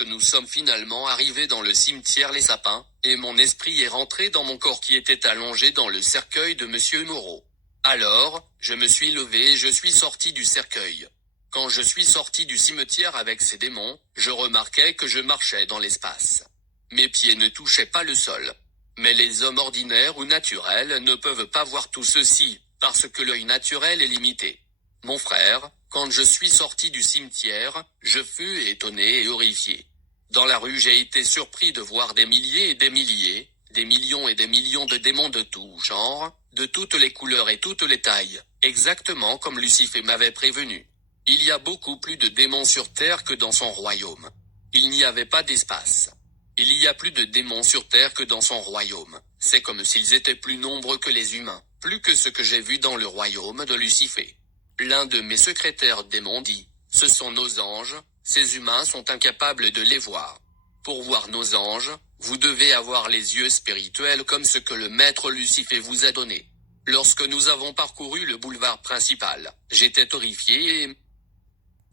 lorsque nous sommes finalement arrivés dans le cimetière Les Sapins, et mon esprit est rentré dans mon corps qui était allongé dans le cercueil de Monsieur Moreau. Alors, je me suis levé et je suis sorti du cercueil. Quand je suis sorti du cimetière avec ces démons, je remarquais que je marchais dans l'espace. Mes pieds ne touchaient pas le sol. Mais les hommes ordinaires ou naturels ne peuvent pas voir tout ceci, parce que l'œil naturel est limité. Mon frère, quand je suis sorti du cimetière, je fus étonné et horrifié. Dans la rue, j'ai été surpris de voir des milliers et des milliers, des millions et des millions de démons de tout genre, de toutes les couleurs et toutes les tailles, exactement comme Lucifer m'avait prévenu. Il y a beaucoup plus de démons sur terre que dans son royaume. Il n'y avait pas d'espace. Il y a plus de démons sur terre que dans son royaume. C'est comme s'ils étaient plus nombreux que les humains, plus que ce que j'ai vu dans le royaume de Lucifer. L'un de mes secrétaires démons dit, « Ce sont nos anges, ces humains sont incapables de les voir. Pour voir nos anges, vous devez avoir les yeux spirituels comme ce que le maître Lucifer vous a donné. » Lorsque nous avons parcouru le boulevard principal, j'étais horrifié et...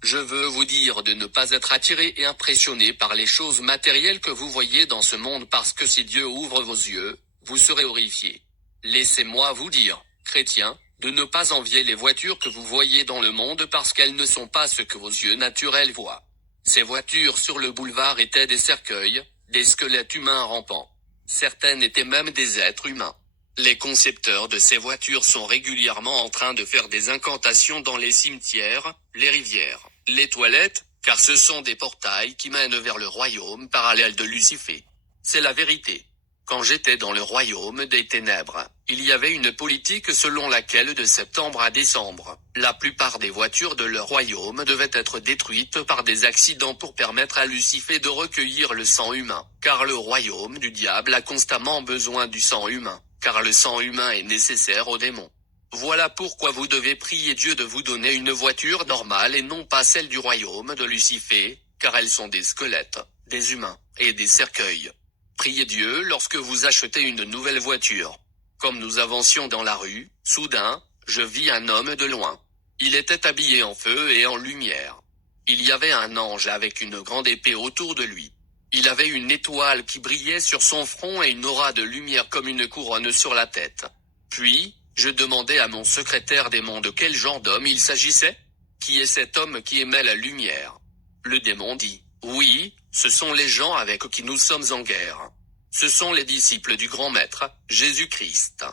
Je veux vous dire de ne pas être attiré et impressionné par les choses matérielles que vous voyez dans ce monde parce que si Dieu ouvre vos yeux, vous serez horrifié. Laissez-moi vous dire, chrétiens, de ne pas envier les voitures que vous voyez dans le monde parce qu'elles ne sont pas ce que vos yeux naturels voient. Ces voitures sur le boulevard étaient des cercueils, des squelettes humains rampants. Certaines étaient même des êtres humains. Les concepteurs de ces voitures sont régulièrement en train de faire des incantations dans les cimetières, les rivières, les toilettes, car ce sont des portails qui mènent vers le royaume parallèle de Lucifer. C'est la vérité. Quand j'étais dans le royaume des ténèbres, il y avait une politique selon laquelle de septembre à décembre, la plupart des voitures de leur royaume devaient être détruites par des accidents pour permettre à Lucifer de recueillir le sang humain, car le royaume du diable a constamment besoin du sang humain, car le sang humain est nécessaire aux démons. Voilà pourquoi vous devez prier Dieu de vous donner une voiture normale et non pas celle du royaume de Lucifer, car elles sont des squelettes, des humains, et des cercueils. Priez Dieu lorsque vous achetez une nouvelle voiture. Comme nous avancions dans la rue, soudain, je vis un homme de loin. Il était habillé en feu et en lumière. Il y avait un ange avec une grande épée autour de lui. Il avait une étoile qui brillait sur son front et une aura de lumière comme une couronne sur la tête. Puis, je demandai à mon secrétaire démon de quel genre d'homme il s'agissait. Qui est cet homme qui émet la lumière? Le démon dit, oui, ce sont les gens avec qui nous sommes en guerre. Ce sont les disciples du grand maître, Jésus-Christ.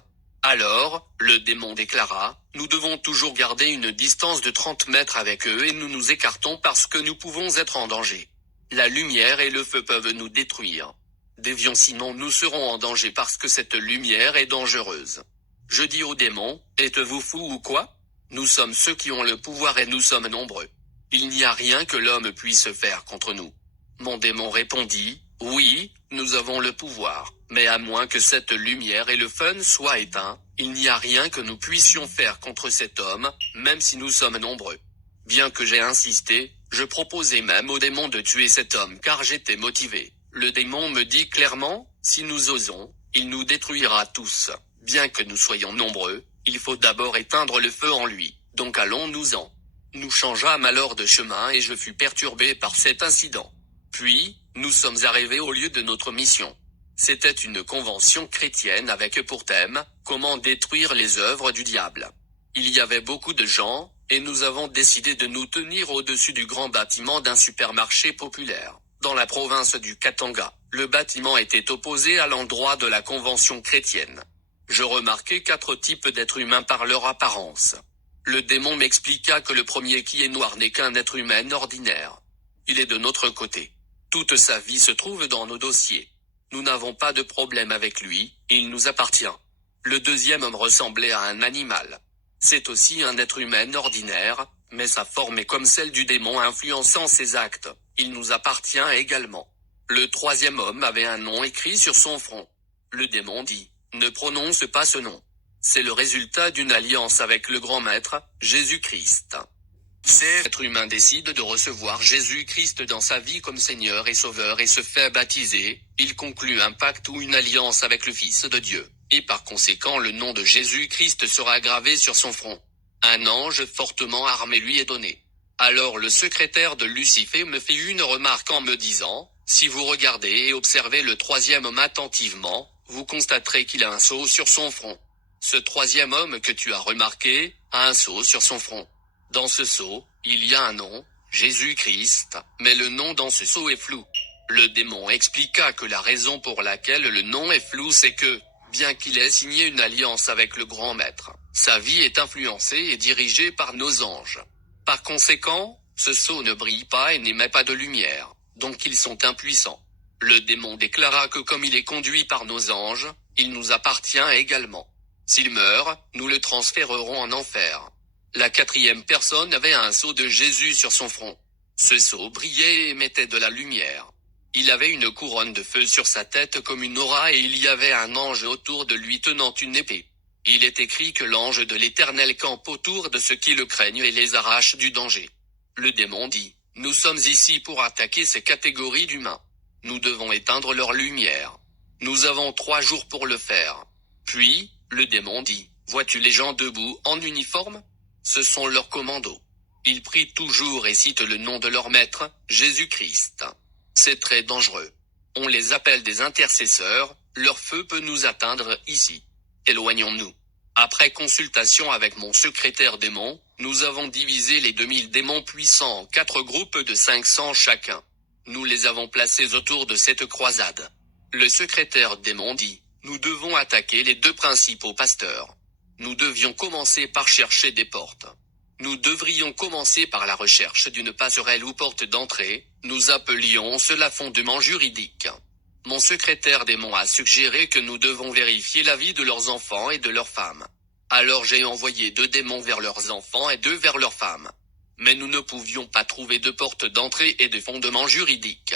Alors, le démon déclara, nous devons toujours garder une distance de 30 mètres avec eux et nous nous écartons parce que nous pouvons être en danger. La lumière et le feu peuvent nous détruire. Dévions sinon nous serons en danger parce que cette lumière est dangereuse. Je dis au démon, êtes-vous fou ou quoi? Nous sommes ceux qui ont le pouvoir et nous sommes nombreux. Il n'y a rien que l'homme puisse faire contre nous. Mon démon répondit, oui, nous avons le pouvoir, mais à moins que cette lumière et le feu soient éteints, il n'y a rien que nous puissions faire contre cet homme, même si nous sommes nombreux. Bien que j'ai insisté, je proposais même au démon de tuer cet homme car j'étais motivé. Le démon me dit clairement, si nous osons, il nous détruira tous. Bien que nous soyons nombreux, il faut d'abord éteindre le feu en lui, donc allons-nous-en. Nous changeâmes alors de chemin et je fus perturbé par cet incident. Puis, nous sommes arrivés au lieu de notre mission. C'était une convention chrétienne avec pour thème, comment détruire les œuvres du diable. Il y avait beaucoup de gens, et nous avons décidé de nous tenir au-dessus du grand bâtiment d'un supermarché populaire. Dans la province du Katanga, le bâtiment était opposé à l'endroit de la convention chrétienne. Je remarquai 4 types d'êtres humains par leur apparence. Le démon m'expliqua que le premier qui est noir n'est qu'un être humain ordinaire. Il est de notre côté. Toute sa vie se trouve dans nos dossiers. Nous n'avons pas de problème avec lui, il nous appartient. Le deuxième homme ressemblait à un animal. C'est aussi un être humain ordinaire, mais sa forme est comme celle du démon influençant ses actes. Il nous appartient également. Le troisième homme avait un nom écrit sur son front. Le démon dit, ne prononce pas ce nom. C'est le résultat d'une alliance avec le grand maître, Jésus-Christ. Cet être humain décide de recevoir Jésus-Christ dans sa vie comme Seigneur et Sauveur et se fait baptiser, il conclut un pacte ou une alliance avec le Fils de Dieu, et par conséquent le nom de Jésus-Christ sera gravé sur son front. Un ange fortement armé lui est donné. Alors le secrétaire de Lucifer me fit une remarque en me disant, si vous regardez et observez le troisième homme attentivement, vous constaterez qu'il a un sceau sur son front. Ce troisième homme que tu as remarqué, a un sceau sur son front. Dans ce sceau, il y a un nom, Jésus-Christ, mais le nom dans ce sceau est flou. Le démon expliqua que la raison pour laquelle le nom est flou c'est que, bien qu'il ait signé une alliance avec le grand maître, sa vie est influencée et dirigée par nos anges. Par conséquent, ce sceau ne brille pas et n'émet pas de lumière, donc ils sont impuissants. Le démon déclara que comme il est conduit par nos anges, il nous appartient également. S'il meurt, nous le transférerons en enfer. La quatrième personne avait un sceau de Jésus sur son front. Ce sceau brillait et émettait de la lumière. Il avait une couronne de feu sur sa tête comme une aura et il y avait un ange autour de lui tenant une épée. Il est écrit que l'ange de l'Éternel campe autour de ceux qui le craignent et les arrache du danger. Le démon dit, nous sommes ici pour attaquer ces catégories d'humains. Nous devons éteindre leur lumière. Nous avons 3 jours pour le faire. Puis, le démon dit, vois-tu les gens debout en uniforme? Ce sont leurs commandos. Ils prient toujours et citent le nom de leur maître, Jésus-Christ. C'est très dangereux. On les appelle des intercesseurs, leur feu peut nous atteindre ici. Éloignons-nous. Après consultation avec mon secrétaire démon, nous avons divisé les 2000 démons puissants en 4 groupes de 500 chacun. Nous les avons placés autour de cette croisade. Le secrétaire démon dit, nous devons attaquer les 2 principaux pasteurs. Nous devions commencer par chercher des portes. Nous devrions commencer par la recherche d'une passerelle ou porte d'entrée, nous appelions cela fondement juridique. Mon secrétaire démon a suggéré que nous devons vérifier la vie de leurs enfants et de leurs femmes. Alors j'ai envoyé 2 démons vers leurs enfants et 2 vers leurs femmes. Mais nous ne pouvions pas trouver de porte d'entrée et de fondement juridique.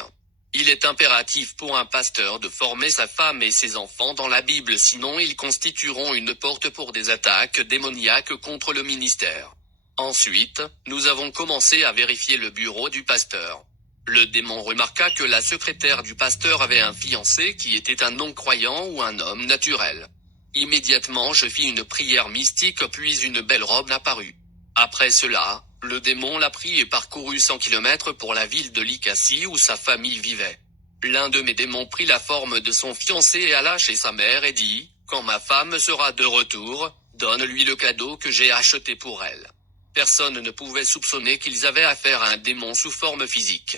Il est impératif pour un pasteur de former sa femme et ses enfants dans la Bible sinon ils constitueront une porte pour des attaques démoniaques contre le ministère. Ensuite, nous avons commencé à vérifier le bureau du pasteur. Le démon remarqua que la secrétaire du pasteur avait un fiancé qui était un non-croyant ou un homme naturel. Immédiatement je fis une prière mystique puis une belle robe apparut. Après cela, le démon l'a pris et parcourut 100 km pour la ville de Lycasie où sa famille vivait. L'un de mes démons prit la forme de son fiancé et alla chez sa mère et dit, quand ma femme sera de retour, donne-lui le cadeau que j'ai acheté pour elle. Personne ne pouvait soupçonner qu'ils avaient affaire à un démon sous forme physique.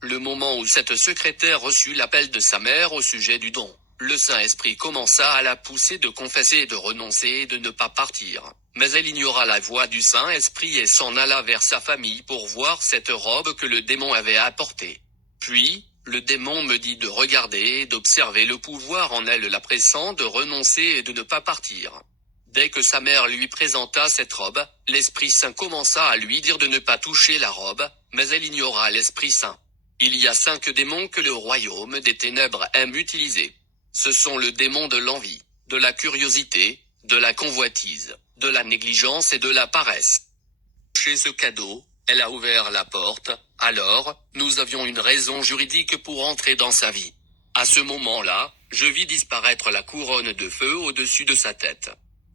Le moment où cette secrétaire reçut l'appel de sa mère au sujet du don, le Saint-Esprit commença à la pousser de confesser et de renoncer et de ne pas partir. Mais elle ignora la voix du Saint-Esprit et s'en alla vers sa famille pour voir cette robe que le démon avait apportée. Puis, le démon me dit de regarder et d'observer le pouvoir en elle la pressant de renoncer et de ne pas partir. Dès que sa mère lui présenta cette robe, l'Esprit Saint commença à lui dire de ne pas toucher la robe, mais elle ignora l'Esprit Saint. Il y a 5 démons que le royaume des ténèbres aime utiliser. Ce sont le démon de l'envie, de la curiosité, de la convoitise, de la négligence et de la paresse. Chez ce cadeau, elle a ouvert la porte, alors, nous avions une raison juridique pour entrer dans sa vie. À ce moment-là, je vis disparaître la couronne de feu au-dessus de sa tête.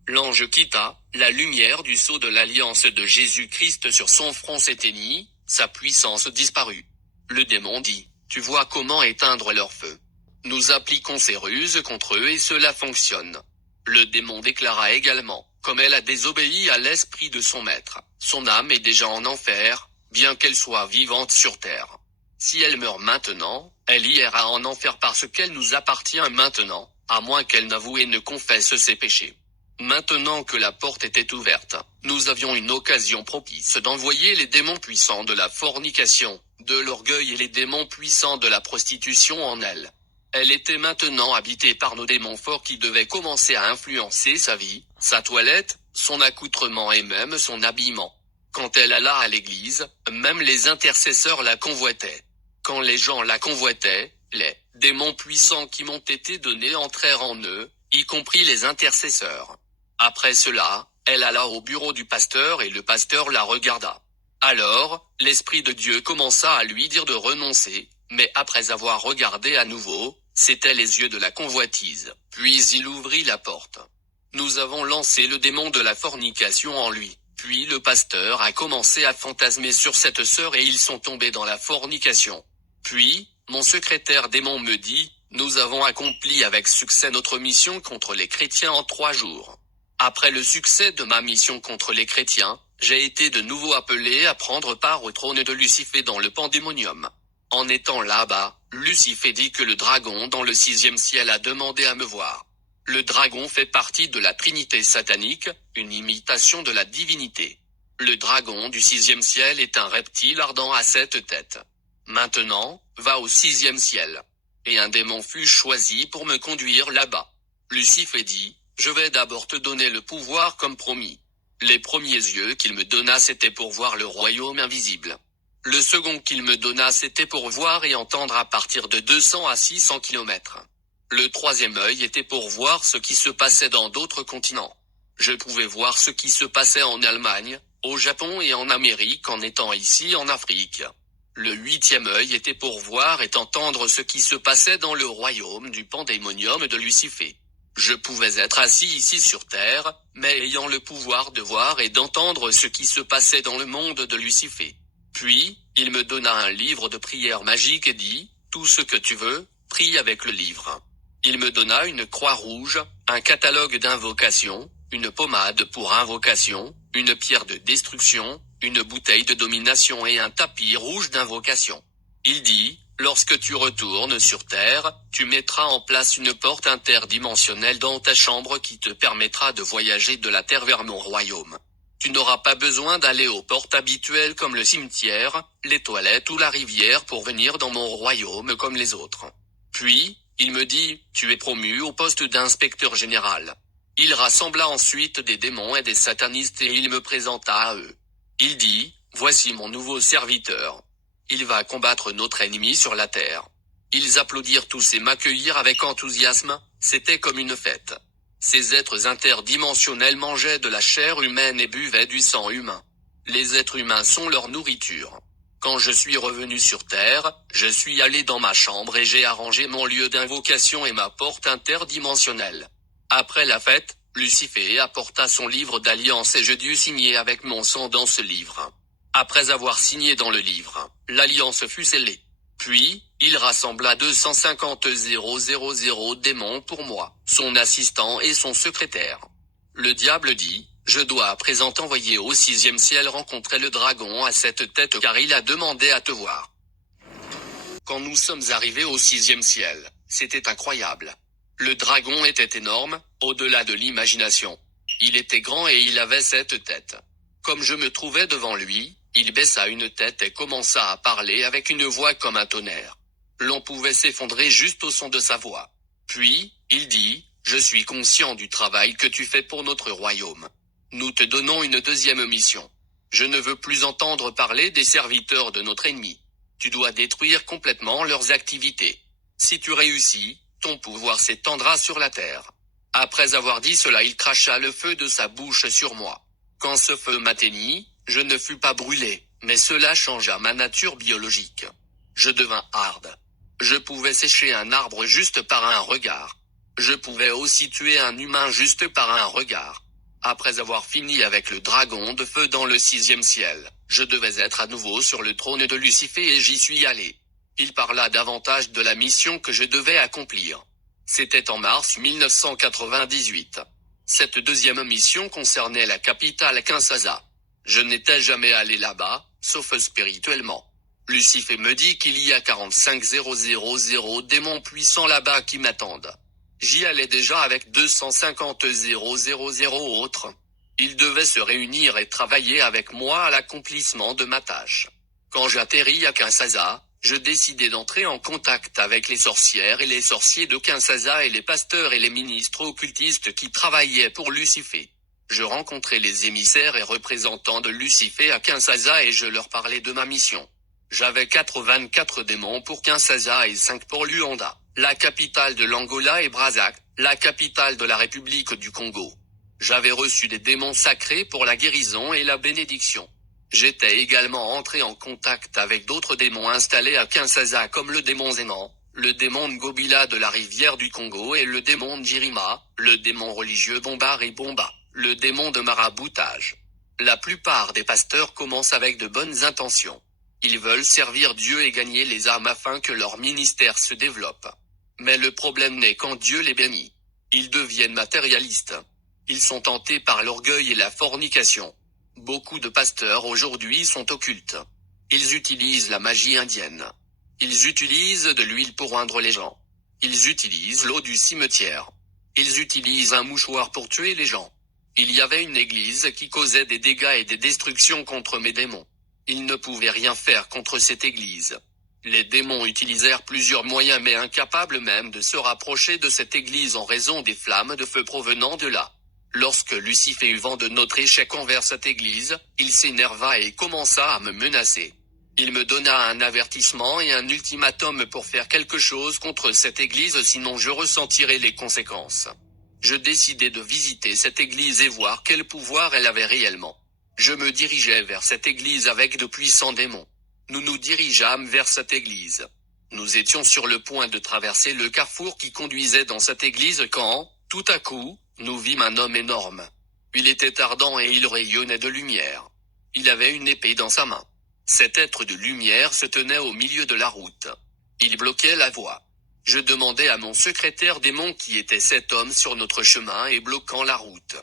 L'ange quitta, la lumière du sceau de l'alliance de Jésus-Christ sur son front s'éteignit, sa puissance disparut. Le démon dit, tu vois comment éteindre leur feu. Nous appliquons ces ruses contre eux et cela fonctionne. Le démon déclara également, comme elle a désobéi à l'esprit de son maître, son âme est déjà en enfer, bien qu'elle soit vivante sur terre. Si elle meurt maintenant, elle ira en enfer parce qu'elle nous appartient maintenant, à moins qu'elle n'avoue et ne confesse ses péchés. Maintenant que la porte était ouverte, nous avions une occasion propice d'envoyer les démons puissants de la fornication, de l'orgueil et les démons puissants de la prostitution en elle. Elle était maintenant habitée par nos démons forts qui devaient commencer à influencer sa vie, sa toilette, son accoutrement et même son habillement. Quand elle alla à l'église, même les intercesseurs la convoitaient. Quand les gens la convoitaient, les démons puissants qui m'ont été donnés entrèrent en eux, y compris les intercesseurs. Après cela, elle alla au bureau du pasteur et le pasteur la regarda. Alors, l'Esprit de Dieu commença à lui dire de renoncer, mais après avoir regardé à nouveau, c'étaient les yeux de la convoitise, puis il ouvrit la porte. Nous avons lancé le démon de la fornication en lui. Puis le pasteur a commencé à fantasmer sur cette sœur et ils sont tombés dans la fornication. Puis, mon secrétaire démon me dit, nous avons accompli avec succès notre mission contre les chrétiens en 3 jours. Après le succès de ma mission contre les chrétiens, j'ai été de nouveau appelé à prendre part au trône de Lucifer dans le pandémonium. En étant là-bas, Lucifer dit que le dragon dans le 6e ciel a demandé à me voir. Le dragon fait partie de la Trinité satanique, une imitation de la divinité. Le dragon du 6e ciel est un reptile ardent à 7 têtes. Maintenant, va au 6e ciel. Et un démon fut choisi pour me conduire là-bas. Lucifer dit, je vais d'abord te donner le pouvoir comme promis. Les premiers yeux qu'il me donna c'était pour voir le royaume invisible. Le second qu'il me donna c'était pour voir et entendre à partir de 200 à 600 kilomètres. Le troisième œil était pour voir ce qui se passait dans d'autres continents. Je pouvais voir ce qui se passait en Allemagne, au Japon et en Amérique en étant ici en Afrique. Le 8e œil était pour voir et entendre ce qui se passait dans le royaume du pandémonium de Lucifer. Je pouvais être assis ici sur terre, mais ayant le pouvoir de voir et d'entendre ce qui se passait dans le monde de Lucifer. Puis, il me donna un livre de prière magique et dit, tout ce que tu veux, prie avec le livre. Il me donna une croix rouge, un catalogue d'invocations, une pommade pour invocation, une pierre de destruction, une bouteille de domination et un tapis rouge d'invocation. Il dit, lorsque tu retournes sur Terre, tu mettras en place une porte interdimensionnelle dans ta chambre qui te permettra de voyager de la Terre vers mon royaume. Tu n'auras pas besoin d'aller aux portes habituelles comme le cimetière, les toilettes ou la rivière pour venir dans mon royaume comme les autres. Puis, il me dit, tu es promu au poste d'inspecteur général. Il rassembla ensuite des démons et des satanistes et il me présenta à eux. Il dit, voici mon nouveau serviteur. Il va combattre notre ennemi sur la terre. Ils applaudirent tous et m'accueillirent avec enthousiasme, c'était comme une fête. Ces êtres interdimensionnels mangeaient de la chair humaine et buvaient du sang humain. Les êtres humains sont leur nourriture. Quand je suis revenu sur Terre, je suis allé dans ma chambre et j'ai arrangé mon lieu d'invocation et ma porte interdimensionnelle. Après la fête, Lucifer apporta son livre d'alliance et je dus signer avec mon sang dans ce livre. Après avoir signé dans le livre, l'alliance fut scellée. Puis, il rassembla 250 000 démons pour moi, son assistant et son secrétaire. Le diable dit, je dois à présent envoyer au 6e ciel rencontrer le dragon à 7 têtes car il a demandé à te voir. Quand nous sommes arrivés au 6e ciel, c'était incroyable. Le dragon était énorme, au-delà de l'imagination. Il était grand et il avait 7 têtes. Comme je me trouvais devant lui, il baissa une tête et commença à parler avec une voix comme un tonnerre. L'on pouvait s'effondrer juste au son de sa voix. Puis, il dit, je suis conscient du travail que tu fais pour notre royaume. Nous te donnons une deuxième mission. Je ne veux plus entendre parler des serviteurs de notre ennemi. Tu dois détruire complètement leurs activités. Si tu réussis, ton pouvoir s'étendra sur la terre. Après avoir dit cela, il cracha le feu de sa bouche sur moi. Quand ce feu m'atteignit, je ne fus pas brûlé, mais cela changea ma nature biologique. Je devins hard. Je pouvais sécher un arbre juste par un regard. Je pouvais aussi tuer un humain juste par un regard. Après avoir fini avec le dragon de feu dans le 6e ciel, je devais être à nouveau sur le trône de Lucifer et j'y suis allé. Il parla davantage de la mission que je devais accomplir. C'était en mars 1998. Cette deuxième mission concernait la capitale Kinshasa. Je n'étais jamais allé là-bas, sauf spirituellement. Lucifer me dit qu'il y a 45 000 démons puissants là-bas qui m'attendent. J'y allais déjà avec 250 000 autres. Ils devaient se réunir et travailler avec moi à l'accomplissement de ma tâche. Quand j'atterris à Kinshasa, je décidai d'entrer en contact avec les sorcières et les sorciers de Kinshasa et les pasteurs et les ministres occultistes qui travaillaient pour Lucifer. Je rencontrai les émissaires et représentants de Lucifer à Kinshasa et je leur parlais de ma mission. J'avais 84 démons pour Kinshasa et 5 pour Luanda, la capitale de l'Angola et Brazzaville, la capitale de la République du Congo. J'avais reçu des démons sacrés pour la guérison et la bénédiction. J'étais également entré en contact avec d'autres démons installés à Kinshasa comme le démon Zénan, le démon Ngobila de la rivière du Congo et le démon Njirima, le démon religieux Bombar et Bomba, le démon de maraboutage. La plupart des pasteurs commencent avec de bonnes intentions. Ils veulent servir Dieu et gagner les âmes afin que leur ministère se développe. Mais le problème n'est quand Dieu les bénit. Ils deviennent matérialistes. Ils sont tentés par l'orgueil et la fornication. Beaucoup de pasteurs aujourd'hui sont occultes. Ils utilisent la magie indienne. Ils utilisent de l'huile pour oindre les gens. Ils utilisent l'eau du cimetière. Ils utilisent un mouchoir pour tuer les gens. Il y avait une église qui causait des dégâts et des destructions contre mes démons. Ils ne pouvaient rien faire contre cette église. Les démons utilisèrent plusieurs moyens mais incapables même de se rapprocher de cette église en raison des flammes de feu provenant de là. Lorsque Lucifer eut vent de notre échec envers cette église, il s'énerva et commença à me menacer. Il me donna un avertissement et un ultimatum pour faire quelque chose contre cette église sinon je ressentirais les conséquences. Je décidai de visiter cette église et voir quel pouvoir elle avait réellement. Je me dirigeais vers cette église avec de puissants démons. Nous nous dirigeâmes vers cette église. Nous étions sur le point de traverser le carrefour qui conduisait dans cette église quand, tout à coup, nous vîmes un homme énorme. Il était ardent et il rayonnait de lumière. Il avait une épée dans sa main. Cet être de lumière se tenait au milieu de la route. Il bloquait la voie. Je demandai à mon secrétaire démon qui était cet homme sur notre chemin et bloquant la route.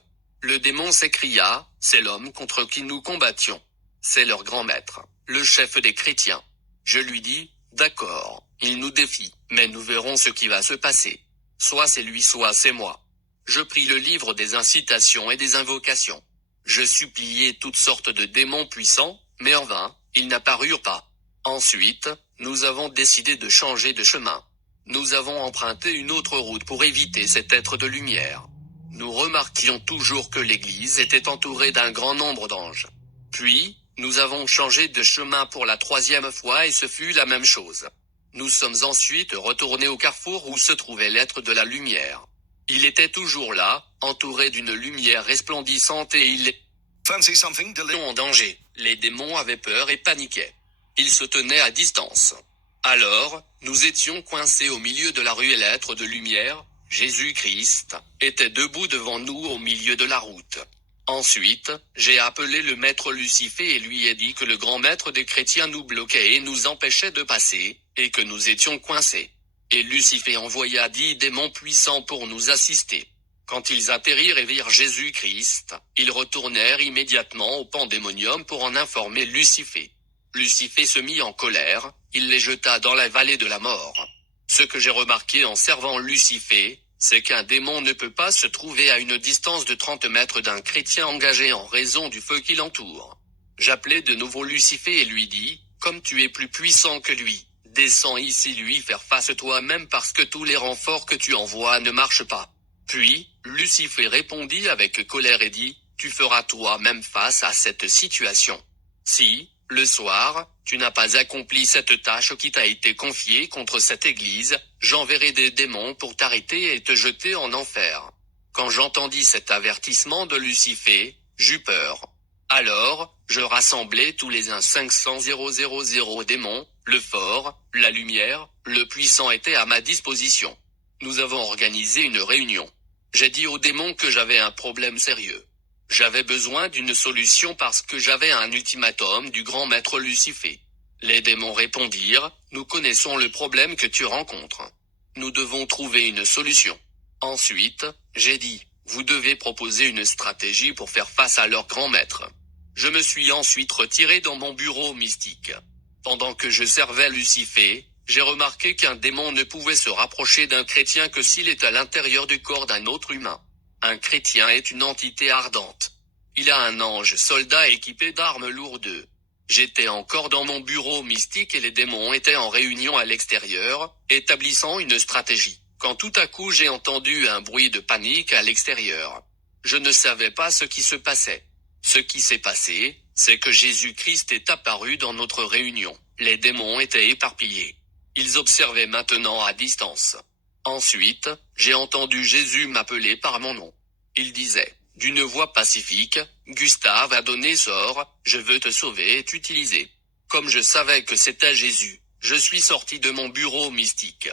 Le démon s'écria, c'est l'homme contre qui nous combattions. C'est leur grand maître, le chef des chrétiens. Je lui dis, d'accord, il nous défie, mais nous verrons ce qui va se passer. Soit c'est lui, soit c'est moi. Je pris le livre des incitations et des invocations. Je suppliai toutes sortes de démons puissants, mais en vain, ils n'apparurent pas. Ensuite, nous avons décidé de changer de chemin. Nous avons emprunté une autre route pour éviter cet être de lumière. Nous remarquions toujours que l'église était entourée d'un grand nombre d'anges. Puis, nous avons changé de chemin pour la 3e fois et ce fut la même chose. Nous sommes ensuite retournés au carrefour où se trouvait l'être de la lumière. Il était toujours là, entouré d'une lumière resplendissante et il était en danger. Les démons avaient peur et paniquaient. Ils se tenaient à distance. Alors, nous étions coincés au milieu de la rue et l'être de lumière, Jésus-Christ, était debout devant nous au milieu de la route. Ensuite, j'ai appelé le maître Lucifer et lui ai dit que le grand maître des chrétiens nous bloquait et nous empêchait de passer, et que nous étions coincés. Et Lucifer envoya 10 démons puissants pour nous assister. Quand ils atterrirent et virent Jésus-Christ, ils retournèrent immédiatement au pandémonium pour en informer Lucifer. Lucifer se mit en colère, il les jeta dans la vallée de la mort. Ce que j'ai remarqué en servant Lucifer, c'est qu'un démon ne peut pas se trouver à une distance de 30 mètres d'un chrétien engagé en raison du feu qui l'entoure. J'appelai de nouveau Lucifer et lui dis, comme tu es plus puissant que lui, descends ici lui faire face toi-même parce que tous les renforts que tu envoies ne marchent pas. Puis, Lucifer répondit avec colère et dit, tu feras toi-même face à cette situation. Si, le soir, tu n'as pas accompli cette tâche qui t'a été confiée contre cette église, j'enverrai des démons pour t'arrêter et te jeter en enfer. Quand j'entendis cet avertissement de Lucifer, j'eus peur. Alors, je rassemblai tous les 500 000 démons, le fort, la lumière, le puissant était à ma disposition. Nous avons organisé une réunion. J'ai dit aux démons que j'avais un problème sérieux. J'avais besoin d'une solution parce que j'avais un ultimatum du grand maître Lucifer. Les démons répondirent, nous connaissons le problème que tu rencontres. Nous devons trouver une solution. Ensuite, j'ai dit, vous devez proposer une stratégie pour faire face à leur grand maître. Je me suis ensuite retiré dans mon bureau mystique. Pendant que je servais Lucifer, j'ai remarqué qu'un démon ne pouvait se rapprocher d'un chrétien que s'il est à l'intérieur du corps d'un autre humain. Un chrétien est une entité ardente. Il a un ange soldat équipé d'armes lourdes. J'étais encore dans mon bureau mystique et les démons étaient en réunion à l'extérieur, établissant une stratégie, quand tout à coup j'ai entendu un bruit de panique à l'extérieur. Je ne savais pas ce qui se passait. Ce qui s'est passé, c'est que Jésus-Christ est apparu dans notre réunion. Les démons étaient éparpillés. Ils observaient maintenant à distance. Ensuite, j'ai entendu Jésus m'appeler par mon nom. Il disait, d'une voix pacifique, Gustave a donné sort, je veux te sauver et t'utiliser. Comme je savais que c'était Jésus, je suis sorti de mon bureau mystique.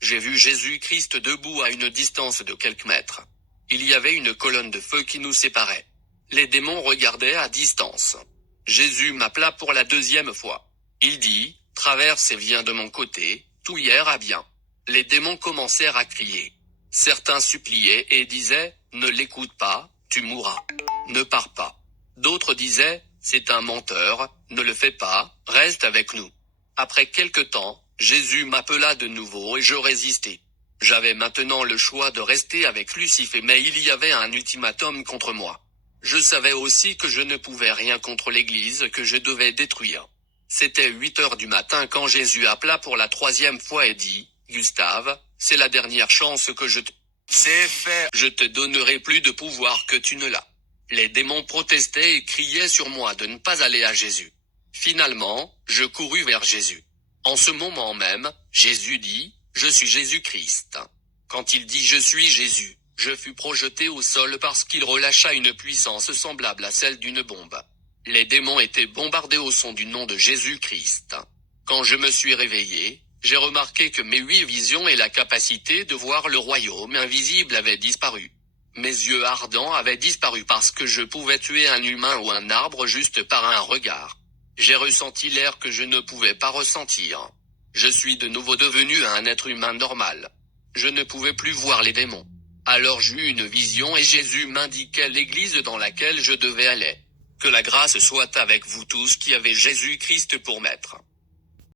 J'ai vu Jésus-Christ debout à une distance de quelques mètres. Il y avait une colonne de feu qui nous séparait. Les démons regardaient à distance. Jésus m'appela pour la deuxième fois. Il dit, « Traverse et viens de mon côté, tout ira bien. » Les démons commencèrent à crier. Certains suppliaient et disaient, « Ne l'écoute pas, tu mourras. Ne pars pas. » D'autres disaient, « C'est un menteur, ne le fais pas, reste avec nous. » Après quelque temps, Jésus m'appela de nouveau et je résistai. J'avais maintenant le choix de rester avec Lucifer, mais il y avait un ultimatum contre moi. Je savais aussi que je ne pouvais rien contre l'Église que je devais détruire. C'était 8 heures du matin quand Jésus appela pour la troisième fois et dit, « Gustave, c'est la dernière chance que je te... C'est fait. Je te donnerai plus de pouvoir que tu ne l'as. » Les démons protestaient et criaient sur moi de ne pas aller à Jésus. Finalement, je courus vers Jésus. En ce moment même, Jésus dit, « Je suis Jésus-Christ. » Quand il dit « Je suis Jésus », je fus projeté au sol parce qu'il relâcha une puissance semblable à celle d'une bombe. Les démons étaient bombardés au son du nom de Jésus-Christ. Quand je me suis réveillé, j'ai remarqué que mes 8 visions et la capacité de voir le royaume invisible avaient disparu. Mes yeux ardents avaient disparu parce que je pouvais tuer un humain ou un arbre juste par un regard. J'ai ressenti l'air que je ne pouvais pas ressentir. Je suis de nouveau devenu un être humain normal. Je ne pouvais plus voir les démons. Alors j'eus une vision et Jésus m'indiquait l'église dans laquelle je devais aller. Que la grâce soit avec vous tous qui avez Jésus-Christ pour maître.